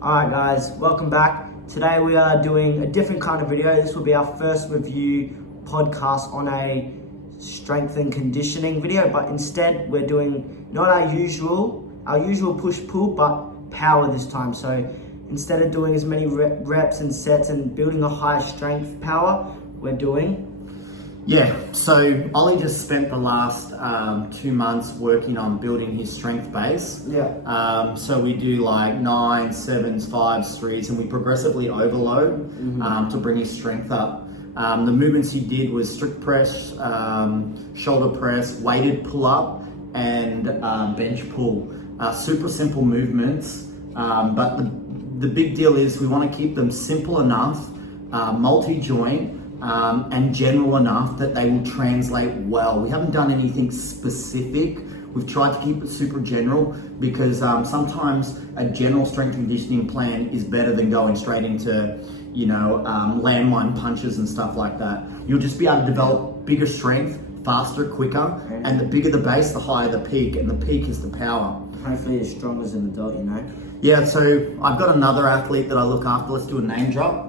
Alright guys, welcome back. Today we are doing a different kind of video. This will be our first review podcast on a strength and conditioning video, but instead we're doing not our usual push-pull, but power this time. So instead of doing as many reps and sets and building a high strength power, we're doing... Yeah, so Ollie just spent the last 2 months working on building his strength base. Yeah. So we do like 9s, 7s, 5s, 3s, and we progressively overload to bring his strength up. The movements he did was strict press, shoulder press, weighted pull up, and bench pull. Super simple movements, but the big deal is we want to keep them simple enough, multi-joint, and general enough that they will translate well. We haven't done anything specific. We've tried to keep it super general because sometimes a general strength and conditioning plan is better than going straight into, landmine punches and stuff like that. You'll just be able to develop bigger strength, faster, quicker, and the bigger the base, the higher the peak, and the peak is the power. Hopefully as strong as an adult, Yeah, so I've got another athlete that I look after. Let's do a name drop.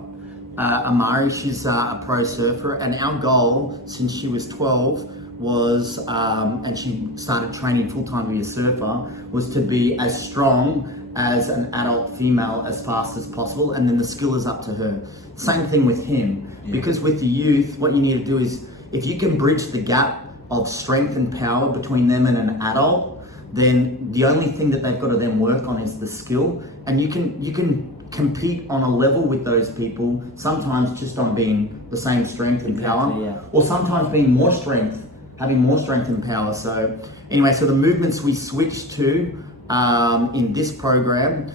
Amari, she's a pro surfer, and our goal since she was 12 was, and she started training full-time to be a surfer, was to be as strong as an adult female as fast as possible, and then the skill is up to her. Same thing with him, because with the youth, what you need to do is, if you can bridge the gap of strength and power between them and an adult, then the only thing that they've got to then work on is the skill, and you can compete on a level with those people, sometimes just on being the same strength and power, or sometimes being more strength, having more strength and power. So anyway, so the movements we switched to in this program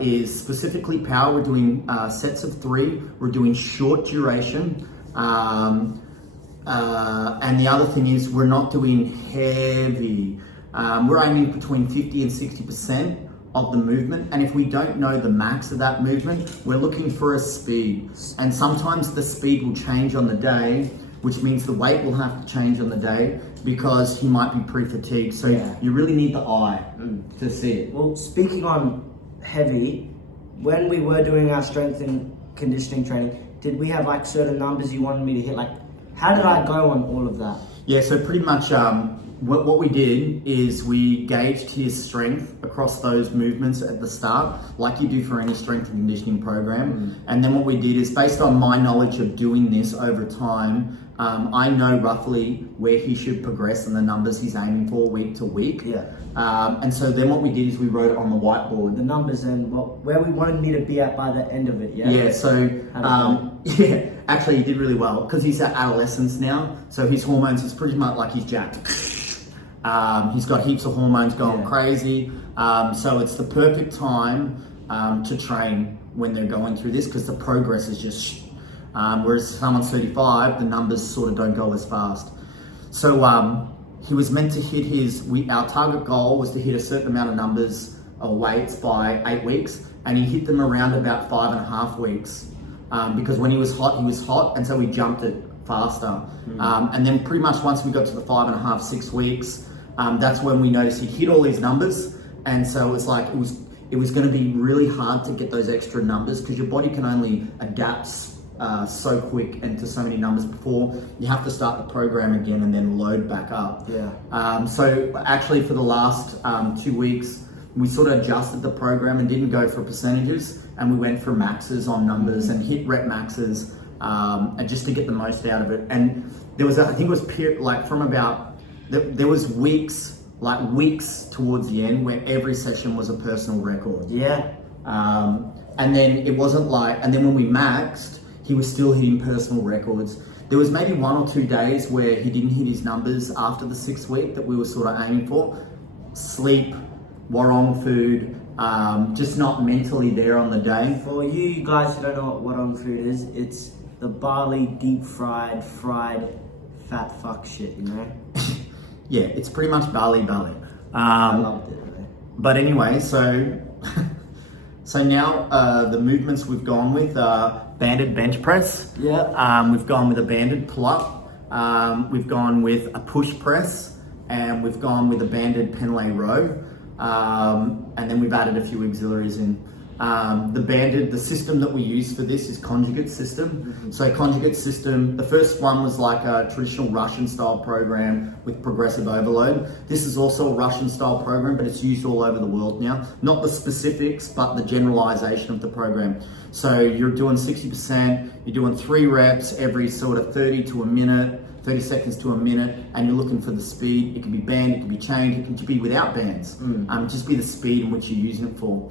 is specifically power. We're doing sets of 3, we're doing short duration, and the other thing is we're not doing heavy. We're aiming between 50 and 60% of the movement, and if we don't know the max of that movement, we're looking for a speed, and sometimes the speed will change on the day, which means the weight will have to change on the day because he might be pre-fatigued. So you really need the eye to see it. Well, speaking on heavy, when we were doing our strength and conditioning training, did we have like certain numbers you wanted me to hit? Like, how did I go on all of that? Yeah, so pretty much what we did is we gauged his strength across those movements at the start, like you do for any strength and conditioning program. And then what we did is, based on my knowledge of doing this over time, I know roughly where he should progress and the numbers he's aiming for week to week. And so then what we did is we wrote it on the whiteboard. The numbers and where we wanted me to be at by the end of it, Yeah, so, actually he did really well because he's at adolescence now. So his hormones is pretty much like he's jacked. He's got heaps of hormones going crazy. So it's the perfect time to train when they're going through this, because the progress is just, whereas someone's 35, the numbers sort of don't go as fast. So he was meant to hit our target goal was to hit a certain amount of numbers or weights by 8 weeks, and he hit them around about 5.5 weeks. Because when he was hot, and so we jumped it faster. And then pretty much once we got to the 5.5, 6 weeks, that's when we noticed he hit all these numbers, and so it was like it was going to be really hard to get those extra numbers because your body can only adapt so quick and to so many numbers before you have to start the program again and then load back up. So actually for the last 2 weeks, we sort of adjusted the program and didn't go for percentages, and we went for maxes on numbers and hit rep maxes, and just to get the most out of it. And there was, I think it was from about, there was weeks towards the end where every session was a personal record. And then it wasn't and then when we maxed, he was still hitting personal records. There was maybe 1 or 2 days where he didn't hit his numbers after the 6th week that we were sort of aiming for. Sleep, warong food, just not mentally there on the day. For you guys who don't know what warong food is, it's the barley deep fried fat fuck shit, Yeah, it's pretty much barley. I loved it. But anyway, so now the movements we've gone with are banded bench press. We've gone with a banded pull up. We've gone with a push press, and we've gone with a banded Pendlay row. And then we've added a few auxiliaries in. The system that we use for this is conjugate system. So conjugate system, the first one was like a traditional Russian style program with progressive overload. This is also a Russian style program, but it's used all over the world now. Not the specifics, but the generalization of the program. So you're doing 60%, you're doing 3 reps every sort of 30 to a minute, 30 seconds to a minute, and you're looking for the speed. It can be band, it can be chained, it can be without bands. Just be the speed in which you're using it for.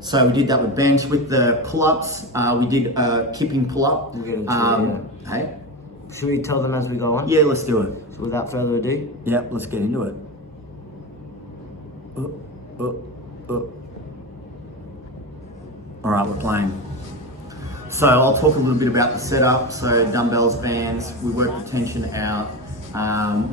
So we did that with bench. With the pull-ups, we did a kipping pull-up. Hey? Should we tell them as we go on? Yeah, let's do it. So without further ado? Yep, let's get into it. All right, we're playing. So I'll talk a little bit about the setup. So dumbbells, bands, we work the tension out.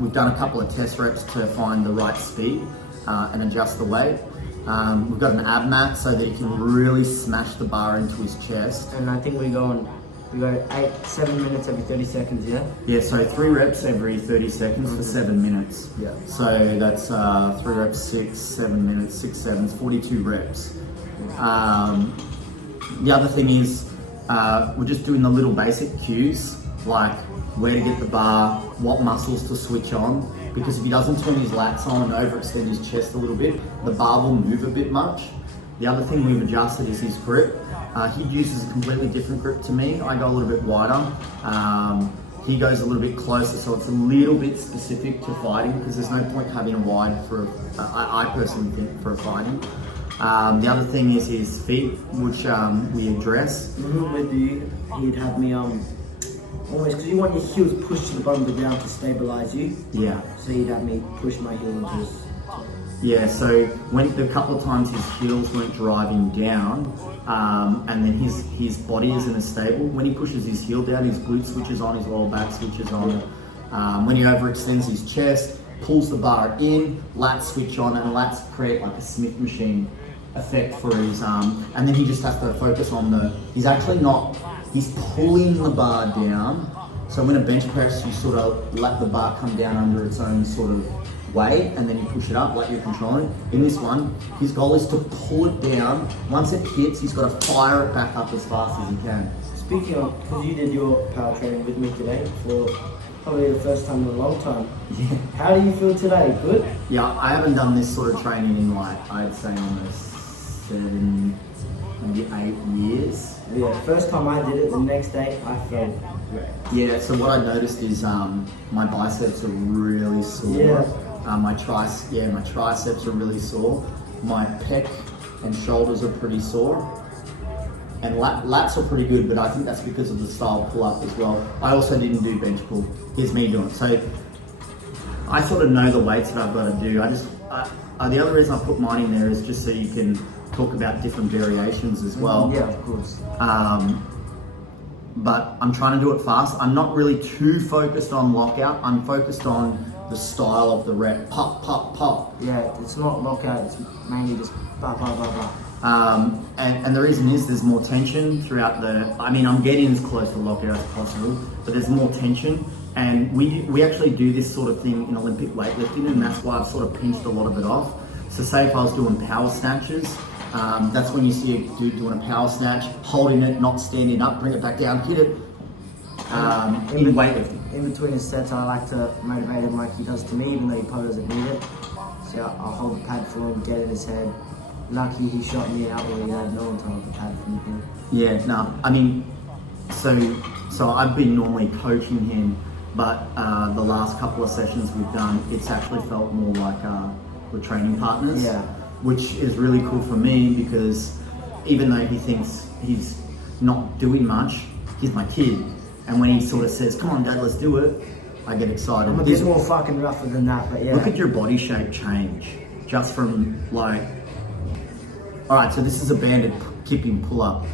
We've done a couple of test reps to find the right speed and adjust the weight. We've got an ab mat so that he can really smash the bar into his chest. And I think we go 7 minutes every 30 seconds, yeah? Yeah, so 3 reps every 30 seconds for 7 minutes. Yeah. So that's 3 reps, 6, 7 minutes, 6 sevens, 42 reps. The other thing is, we're just doing the little basic cues, like where to get the bar, what muscles to switch on, because if he doesn't turn his lats on and overextend his chest a little bit, the bar will move a bit much. The other thing we've adjusted is his grip. He uses a completely different grip to me. I go a little bit wider. He goes a little bit closer, so it's a little bit specific to fighting, because there's no point having a wide for, I personally think, for fighting. The other thing is his feet, which we address. With you, he'd have me almost, because you want your heels pushed to the bottom of the ground to stabilize you. Yeah. So he'd have me push my heel into his. Yeah, so when a couple of times his heels weren't driving down, and then his body isn't as stable. When he pushes his heel down, his glute switches on, his lower back switches on. When he overextends his chest, pulls the bar in, lats switch on, and lats create like a Smith machine effect for his and then he just has to focus on he's pulling the bar down. So when a bench press, you sort of let the bar come down under its own sort of weight, and then you push it up like you're controlling. In this one, his goal is to pull it down. Once it hits, he's got to fire it back up as fast as he can. Speaking of, because you did your power training with me today for probably the first time in a long time. Yeah. How do you feel today? Good? Yeah, I haven't done this sort of training in I'd say almost 7, maybe 8 years. Yeah, the first time I did it, the next day I felt great. Yeah, so what I noticed is my biceps are really sore. Yeah. My triceps are really sore. My pec and shoulders are pretty sore. And lats are pretty good, but I think that's because of the style pull-up as well. I also didn't do bench pull. Here's me doing it. So I sort of know the weights that I've got to do. The other reason I put mine in there is just so you can talk about different variations as well. Yeah, of course. But I'm trying to do it fast. I'm not really too focused on lockout. I'm focused on the style of the rep. Pop, pop, pop. Yeah, it's not lockout, it's mainly just ba, ba, ba, ba. And the reason is there's more tension throughout I'm getting as close to lockout as possible, but there's more tension. And we actually do this sort of thing in Olympic weightlifting, and that's why I've sort of pinched a lot of it off. So say if I was doing power snatches, that's when you see a dude doing a power snatch, holding it, not standing up, bring it back down, hit it. In weightlifting. In between his sets, I like to motivate him like he does to me, even though he probably doesn't need it. So I'll hold the pad for him, get in his head. Lucky he shot me out when he had no one to hold the pad for him. Yeah, no, so I've been normally coaching him, but the last couple of sessions we've done, it's actually felt more like we're training partners. Yeah. Which is really cool for me, because even though he thinks he's not doing much, he's my kid. And when he sort of says, "Come on, Dad, let's do it," I get excited. I'm a bit more fucking rougher than that, but yeah. Look at your body shape change just from Alright, so this is a banded kipping pull-up.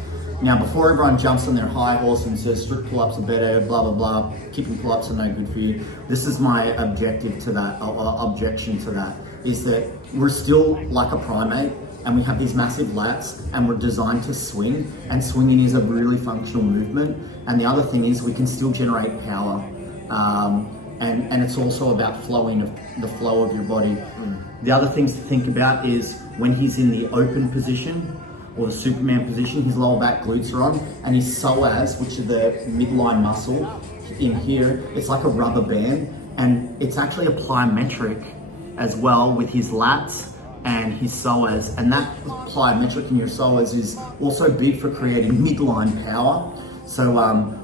Now, before everyone jumps on their high horse and says strict pull-ups are better, blah, blah, blah, kipping pull-ups are no good for you, this is my objective to that, or objection to that, is that we're still like a primate, and we have these massive lats, and we're designed to swing, and swinging is a really functional movement. And the other thing is we can still generate power, and it's also about the flow of your body. The other things to think about is when he's in the open position or the Superman position, his lower back glutes are on, and his psoas, which is the midline muscle in here, it's like a rubber band, and it's actually a plyometric as well with his lats and his psoas, and that plyometric in your psoas is also big for creating midline power. So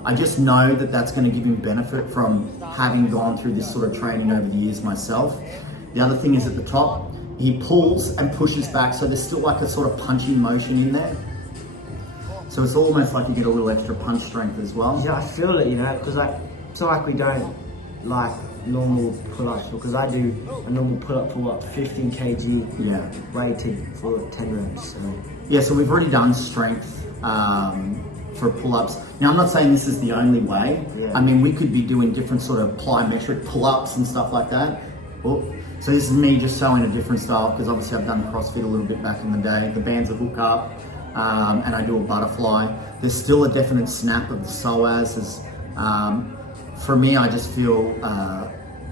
I just know that that's going to give him benefit from having gone through this sort of training over the years myself. The other thing is at the top, he pulls and pushes back, so there's still like a sort of punching motion in there. So it's almost like you get a little extra punch strength as well. Yeah, I feel it, you know, because like, it's not like we don't like normal pull-ups, because I do a normal pull-up for what, 15 kg rated for 10 reps. So. Yeah, so we've already done strength for pull-ups. Now I'm not saying this is the only way. Yeah. I mean, we could be doing different sort of plyometric pull-ups and stuff like that. Oh, so this is me just showing a different style, because obviously I've done CrossFit a little bit back in the day. The bands are hook up, and I do a butterfly. There's still a definite snap of the psoas. For me, I just feel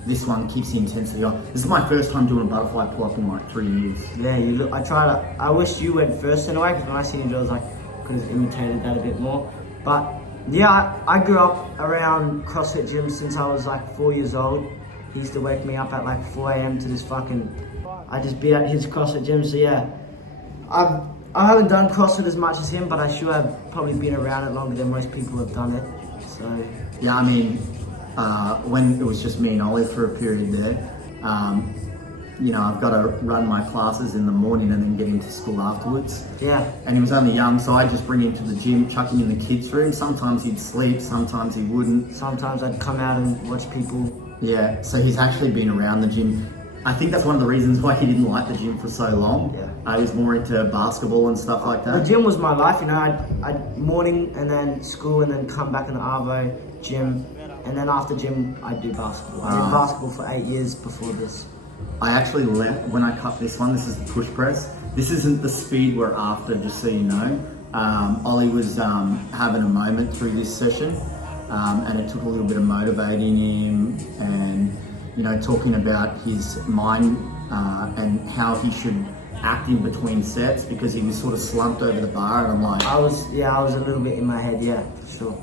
this one keeps the intensity on. This is my first time doing a butterfly pull-up in like 3 years. Yeah, you look. I wish you went first in a way, because when I seen you do, I was like, could have imitated that a bit more. But yeah, I grew up around CrossFit gyms since I was like 4 years old. He used to wake me up at like 4 a.m. to this I just be at his CrossFit gym. So yeah, I haven't done CrossFit as much as him, but I sure have probably been around it longer than most people have done it. So yeah, I mean, when it was just me and Olive for a period there, you know, I've got to run my classes in the morning and then get into school afterwards. Yeah. And he was only young, so I'd just bring him to the gym, chuck him in the kids' room. Sometimes he'd sleep, sometimes he wouldn't. Sometimes I'd come out and watch people. Yeah, so he's actually been around the gym. I think that's one of the reasons why he didn't like the gym for so long. Yeah. He was more into basketball and stuff like that. The gym was my life, you know. I'd morning and then school and then come back in the Arvo gym. And then after gym, I'd do basketball. I did basketball for 8 years before this. I actually left, when I cut this one, this is the push press. This isn't the speed we're after, just so you know. Ollie was having a moment through this session, and it took a little bit of motivating him and, you know, talking about his mind and how he should act in between sets, because he was sort of slumped over the bar, and I'm like... I was a little bit in my head, yeah, for sure.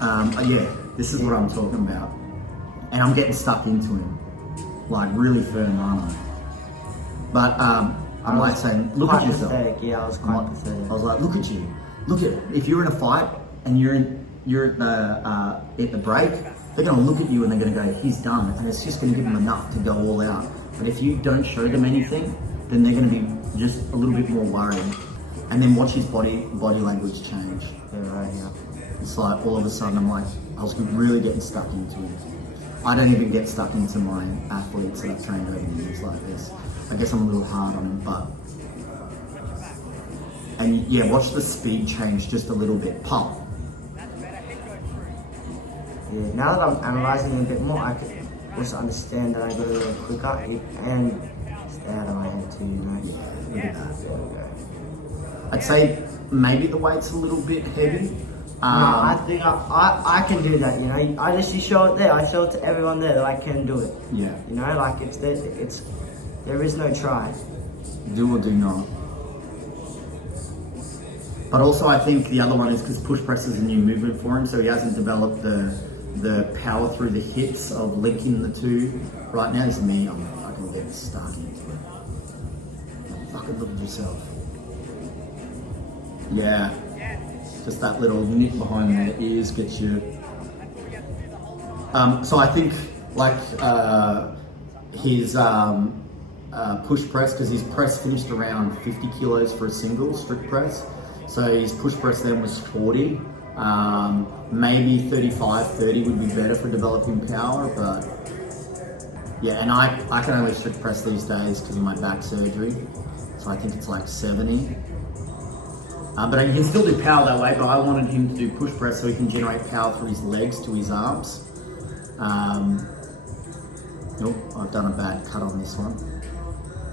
Yeah, this is what I'm talking about. And I'm getting stuck into him. Like really firm, aren't I? But I'm like saying, look at yourself. Pathetic. Yeah, I was quite pathetic. I was like, look at you. Look at, if you're in a fight and you're at the break, they're gonna look at you and they're gonna go, he's done, and it's just gonna give them enough to go all out. But if you don't show them anything, then they're gonna be just a little bit more worried. And then watch his body language change. Yeah, right, yeah. It's like all of a sudden I'm like, I was really getting stuck into it. I don't even get stuck into my athletes that I've trained over the years like this. I guess I'm a little hard on them, but... And yeah, watch the speed change just a little bit. Pump. Yeah, now that I'm analysing it a bit more, I can also understand that I got a little quicker and stay out of my head too, you know? Yeah, look at that. There we go. I'd say maybe the weight's a little bit heavy. No, I think I can do that, you know. I just show it there. I show it to everyone there that I can do it. Yeah. You know, like there is no try. Do or do not. But also I think the other one is because push press is a new movement for him, so he hasn't developed the power through the hips of linking the two. Right now, it's me, I'm fucking getting stuck into it. Fucking look at yourself. Yeah. Just that little nip behind the ears gets you. So I think like his push press, because his press finished around 50 kilos for a single strict press. So his push press then was 40. Maybe 35, 30 would be better for developing power, but yeah, and I can only strict press these days because of my back surgery. So I think it's like 70. But he can still do power that way, but I wanted him to do push press so he can generate power through his legs to his arms. Nope, I've done a bad cut on this one.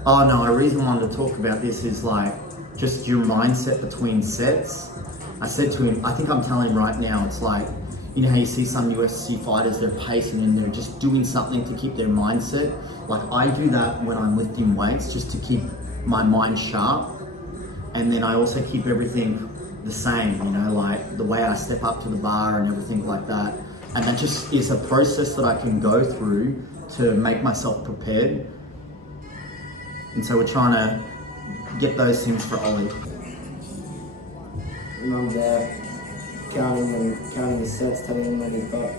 Oh no, a reason I wanted to talk about this is like just your mindset between sets. I said to him, I think I'm telling him right now, it's like, you know how you see some UFC fighters, they're pacing and they're just doing something to keep their mindset. Like I do that when I'm lifting weights, just to keep my mind sharp, and then I also keep everything the same, you know, like the way I step up to the bar and everything like that. And that just is a process that I can go through to make myself prepared. And so we're trying to get those things for Ollie. And I'm there counting the sets, telling him that he's got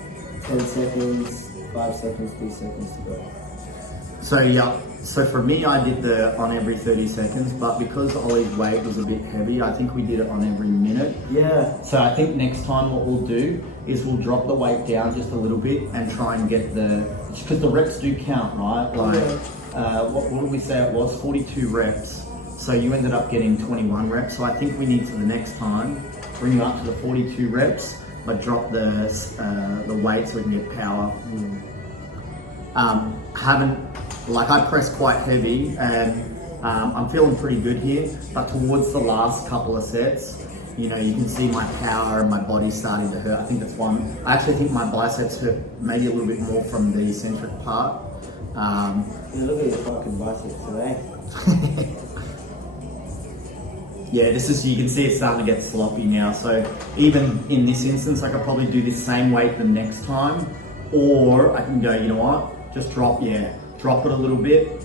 10 seconds, 5 seconds, 3 seconds to go. So yeah, so for me I did the on every 30 seconds, but because Ollie's weight was a bit heavy, I think we did it on every minute. Yeah. So I think next time what we'll do is we'll drop the weight down just a little bit and try and get because the reps do count, right? Like, what did we say it was? 42 reps. So you ended up getting 21 reps. So I think we need to the next time bring you up to the 42 reps, but drop the weight so we can get power. I press quite heavy and I'm feeling pretty good here, but towards the last couple of sets, you know, you can see my power and my body starting to hurt. I think that's one. I actually think my biceps hurt maybe a little bit more from the eccentric part. Yeah, look at your fucking biceps today. Yeah, you can see it's starting to get sloppy now. So even in this instance, I could probably do this same weight the next time, or I can go, you know what, just drop it a little bit,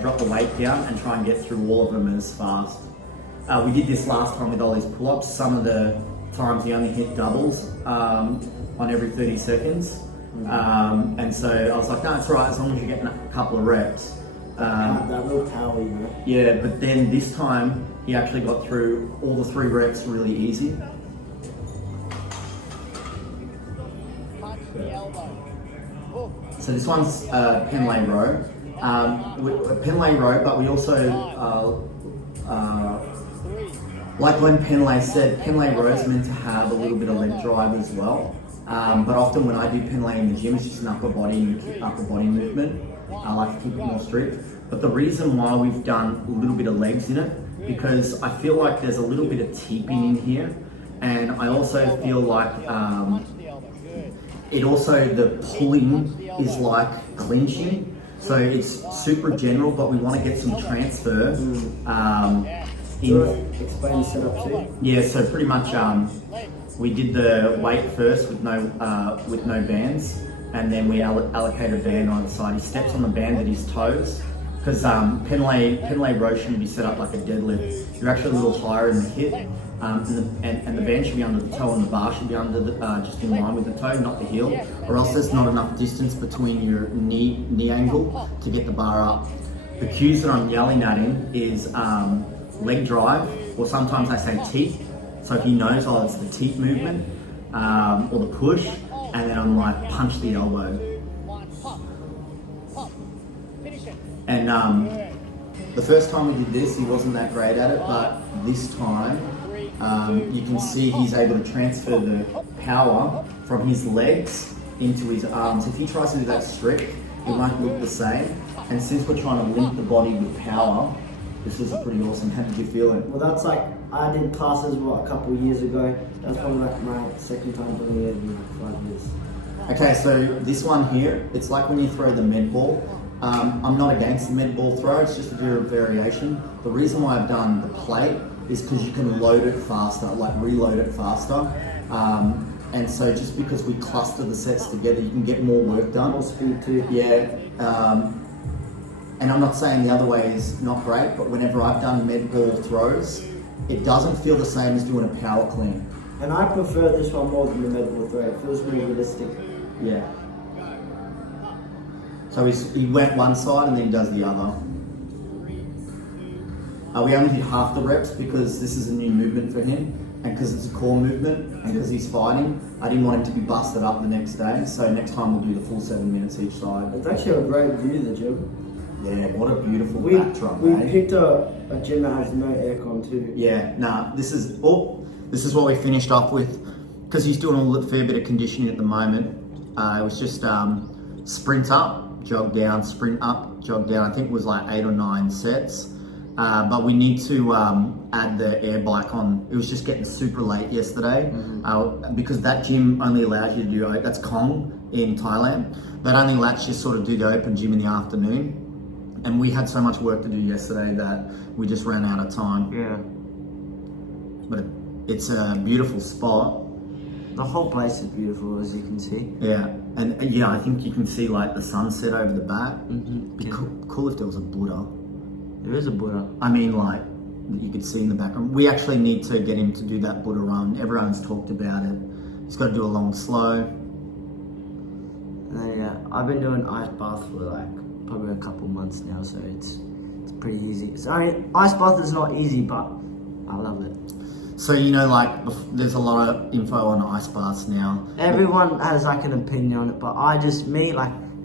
drop the weight down and try and get through all of them as fast. We did this last time with Ollie's pull-ups. Some of the times he only hit doubles on every 30 seconds. And so I was like, no, it's all right, as long as you're getting a couple of reps. That real power, you know? Yeah, but then this time, he actually got through all the 3 reps really easy. So this one's Pendlay row. Pendlay row, but we also, like when Pendlay said, Pendlay row is meant to have a little bit of leg drive as well. But often when I do Pendlay in the gym, it's just an upper body movement. I like to keep it more strict. But the reason why we've done a little bit of legs in it, because I feel like there's a little bit of teeping in here, and I also feel like the pulling is like clinching, so it's super general, but we want to get some transfer. Explain the setup too. Yeah, so pretty much we did the weight first with no bands, and then we allocate a band on the side. He steps on the band at his toes, because Pendlay row shouldn't be set up like a deadlift. You're actually a little higher in the hip, and the band should be under the toe, and the bar should be under just in line with the toe, not the heel, or else there's not enough distance between your knee angle to get the bar up. The cues that I'm yelling at him is leg drive, or sometimes I say teep, so he knows, oh, it's the teep movement, or the push, and then I'm like, punch the elbow. And the first time we did this, he wasn't that great at it, but this time, you can see he's able to transfer the power from his legs into his arms. If he tries to do that strict, it won't look the same. And since we're trying to link the body with power, this is pretty awesome. How did you feel it? Well, that's like, I did classes, a couple of years ago. That's probably like my second time doing it in 5 years. Okay, so this one here, it's like when you throw the med ball. I'm not against the med ball throw, it's just a bit of variation. The reason why I've done the plate is because you can load it faster, like reload it faster. And so just because we cluster the sets together, you can get more work done. More speed too. Yeah. And I'm not saying the other way is not great, but whenever I've done med ball throws, it doesn't feel the same as doing a power clean. And I prefer this one more than the med ball throw. It feels more realistic. Yeah. So he went one side and then does the other. We only did half the reps because this is a new movement for him, and because it's a core movement, and because he's fighting. I didn't want him to be busted up the next day, so next time we'll do the full 7 minutes each side. It's actually a great view of the gym. Yeah, what a beautiful backdrop, We eh? picked a gym that has no aircon too. Yeah, this is what we finished off with, because he's doing a fair bit of conditioning at the moment. It was just sprint up, jog down, sprint up, jog down. I think it was like 8 or 9 sets. But we need to add the air bike on. It was just getting super late yesterday, because that gym only allows you to do, that's Kong in Thailand. That only lets you sort of do the open gym in the afternoon. And we had so much work to do yesterday that we just ran out of time. Yeah. But it's a beautiful spot. The whole place is beautiful, as you can see. Yeah, and yeah, I think you can see like the sunset over the back. Mm-hmm. Be cool if there was a Buddha. There is a Buddha. I mean, like, you could see in the background. We actually need to get him to do that Buddha run. Everyone's talked about it. He's got to do a long slow. Yeah, I've been doing ice bath for like probably a couple months now, so it's pretty easy. So, I mean, ice bath is not easy, but I love it. So, you know, like, there's a lot of info on ice baths now. Everyone has like an opinion on it, but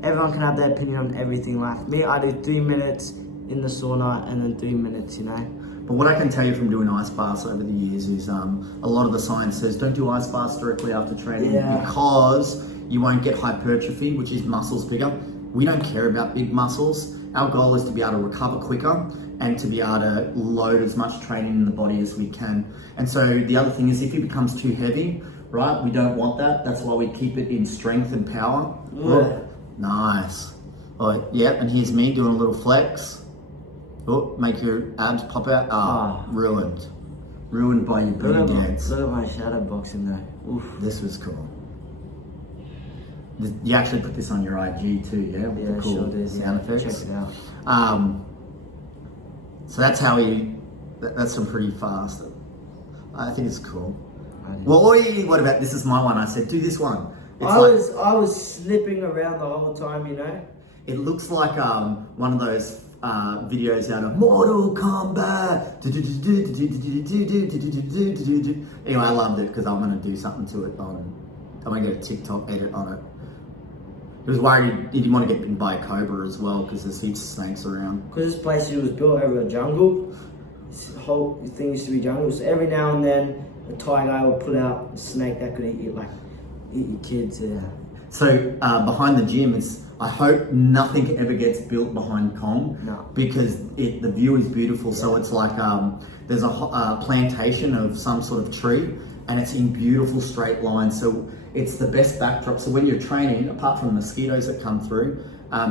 everyone can have their opinion on everything. Like me, I do 3 minutes in the sauna and then 3 minutes, you know. But what I can tell you from doing ice baths over the years is a lot of the science says don't do ice baths directly after training because you won't get hypertrophy, which is muscles bigger. We don't care about big muscles. Our goal is to be able to recover quicker and to be able to load as much training in the body as we can. And so the other thing is if it becomes too heavy, right, we don't want that. That's why we keep it in strength and power. Yeah. Nice. Oh, yeah, and here's me doing a little flex. Oh, make your abs pop out. Ruined. Ruined by your booty dance. Look at my shadow boxing though. Oof. This was cool. You actually put this on your IG too, yeah? With Yeah, the cool sure did. sound effects. Check it out. So that's how that's some pretty fast. I think it's cool. Well, What about, this is my one. I said, do this one. I was slipping around the whole time, you know? It looks like one of those videos out of Mortal Kombat. Anyway, I loved it because I'm going to do something to it I'm going to get a TikTok edit on it. He was worried he didn't want to get bitten by a cobra as well because there's heaps of snakes around. Because this place was built over a jungle. This whole thing used to be jungle. So every now and then a Thai guy would pull out a snake that could eat your kids. Yeah. So behind the gym, I hope nothing ever gets built behind Kong. No. Because the view is beautiful. Yeah. So it's like there's a plantation of some sort of tree and it's in beautiful straight lines. So it's the best backdrop. So when you're training, apart from mosquitoes that come through,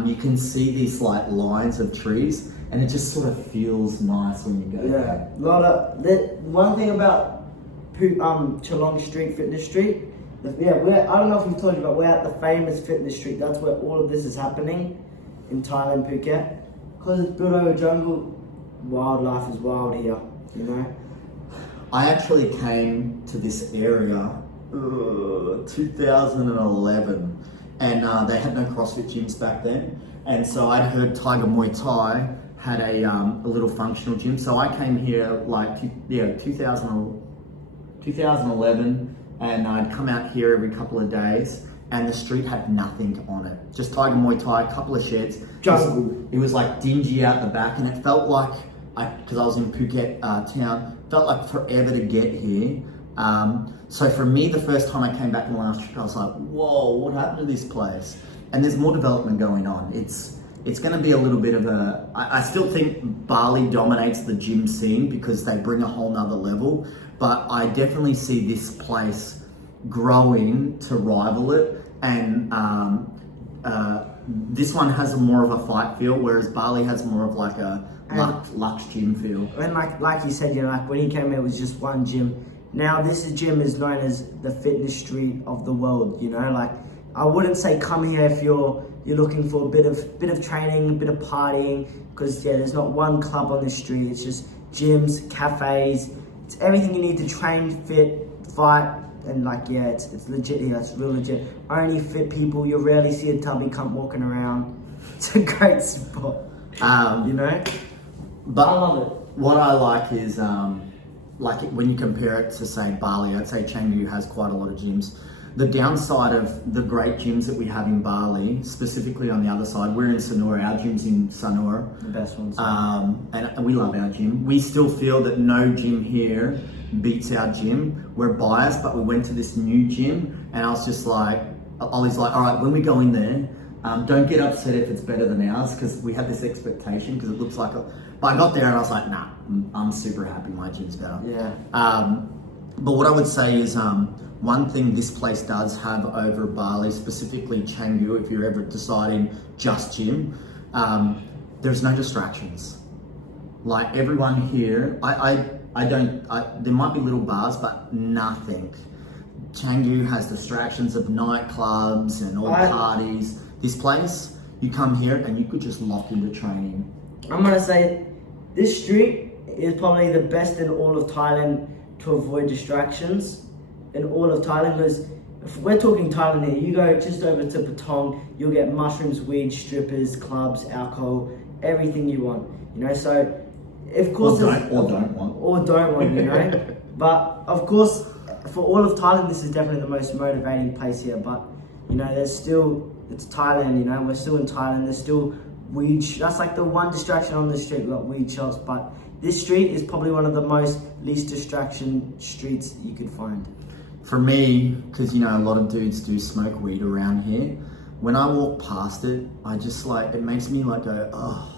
you can see these like lines of trees and it just sort of feels nice when you go there. One thing about Chalong Street, Fitness Street, I don't know if we've told you, but we're at the famous Fitness Street. That's where all of this is happening in Thailand, Phuket. Because it's built over jungle, wildlife is wild here, you know? I actually came to this area 2011 and they had no CrossFit gyms back then. And so I'd heard Tiger Muay Thai had a little functional gym. So I came here 2011 and I'd come out here every couple of days and the street had nothing on it. Just Tiger Muay Thai, a couple of sheds. It was like dingy out the back and it felt like, because I was in Phuket town, felt like forever to get here. So for me, the first time I came back in the last trip, I was like, whoa, what happened to this place? And there's more development going on. It's going to be a little bit of I still think Bali dominates the gym scene because they bring a whole nother level, but I definitely see this place growing to rival it. And this one has more of a fight feel, whereas Bali has more of like a Lux gym feel. And like you said, you know, like when he came here, it was just one gym. Now this gym is known as the fitness street of the world, you know, like I wouldn't say come here if you're looking for a bit of training, a bit of partying, because there's not one club on the street. It's just gyms, cafes, it's everything you need to train, fit, fight, and it's legit here. It's real legit. Only fit people. You rarely see a tubby cunt walking around. It's a great spot, you know. But I love it. What I like is when you compare it to say Bali, I'd say Canggu has quite a lot of gyms. The downside of the great gyms that we have in Bali, specifically on the other side, we're in Sanur, our gym's in Sanur. The best ones. And we love our gym. We still feel that no gym here beats our gym. We're biased, but we went to this new gym and I was just like, Ollie's like, all right, when we go in there, don't get upset if it's better than ours, because we had this expectation because it looks like but I got there and I was like, nah, I'm super happy my gym's better. Yeah. But what I would say is one thing this place does have over Bali, specifically Canggu, if you're ever deciding just gym, there's no distractions. Like everyone here, there might be little bars, but nothing. Canggu has distractions of nightclubs and all parties. This place, you come here and you could just lock into training. I'm gonna say this street is probably the best in all of Thailand to avoid distractions in all of Thailand, because if we're talking Thailand here, you go just over to Patong, you'll get mushrooms, weed, strippers, clubs, alcohol, everything you want, you know. So of course don't want, you know. But of course, for all of Thailand, this is definitely the most motivating place here. But you know, it's Thailand, you know, we're still in Thailand. There's still weed. That's like the one distraction on the street. We've got weed shops, but this street is probably one of the most least distraction streets you could find. For me, because you know a lot of dudes do smoke weed around here. When I walk past it, I just like, it makes me like go, oh.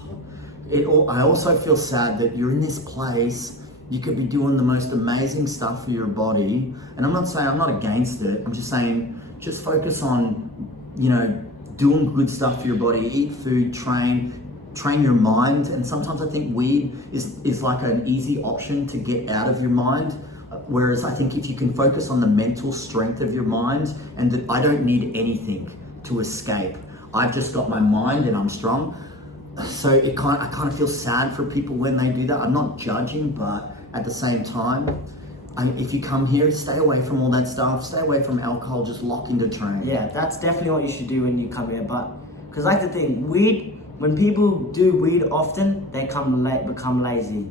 I also feel sad that you're in this place. You could be doing the most amazing stuff for your body. And I'm not saying I'm not against it. I'm just saying, just focus on, you know, doing good stuff for your body. Eat food, train your mind. And sometimes I think weed is like an easy option to get out of your mind. Whereas I think if you can focus on the mental strength of your mind, and that I don't need anything to escape. I've just got my mind and I'm strong. So I kind of feel sad for people when they do that. I'm not judging, but at the same time, if you come here, stay away from all that stuff. Stay away from alcohol. Just lock into training. Yeah, that's definitely what you should do when you come here. But because like the thing, weed. When people do weed often, they become lazy.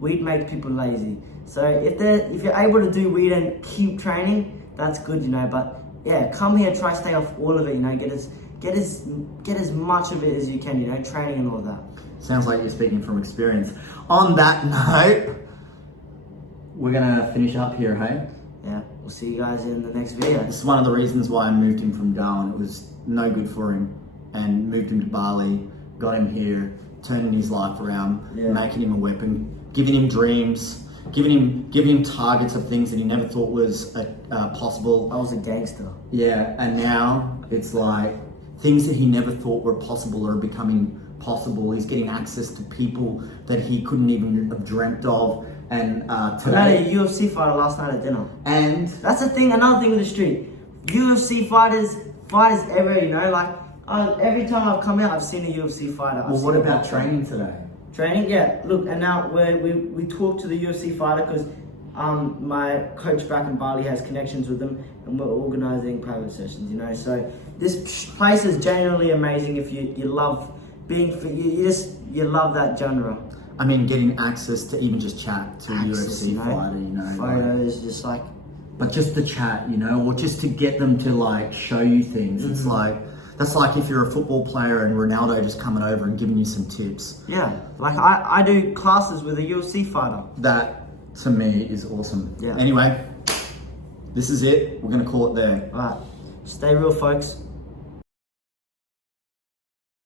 Weed makes people lazy. So if you're able to do weed and keep training, that's good, you know. But yeah, come here, try stay off all of it, you know. Get as much of it as you can, you know, training and all that. Sounds like you're speaking from experience. On that note, we're gonna finish up here, hey? Yeah, we'll see you guys in the next video. This is one of the reasons why I moved him from Darwin. It was no good for him, and moved him to Bali, got him here, turning his life around, making him a weapon, giving him dreams, giving him targets of things that he never thought was possible. I was a gangster. Yeah, and now it's like things that he never thought were possible are becoming possible. He's getting access to people that he couldn't even have dreamt of. And today, I had a UFC fighter last night at dinner. And that's the thing. Another thing with the street, UFC fighters everywhere. You know, like every time I've come out, I've seen a UFC fighter. Well, what about training today? Training, yeah. Look, and now we talked to the UFC fighter because my coach back in Bali has connections with them, and we're organising private sessions. You know, so this place is genuinely amazing. If you love being fit, you love that genre. I mean, getting access to even just chat to a UFC fighter, you know. Photos, just like. But just to chat, you know, or just to get them to like show you things. Mm-hmm. It's like, that's like if you're a football player and Ronaldo just coming over and giving you some tips. Yeah, like I do classes with a UFC fighter. That, to me, is awesome. Yeah. Anyway, this is it. We're going to call it there. All right. Stay real, folks.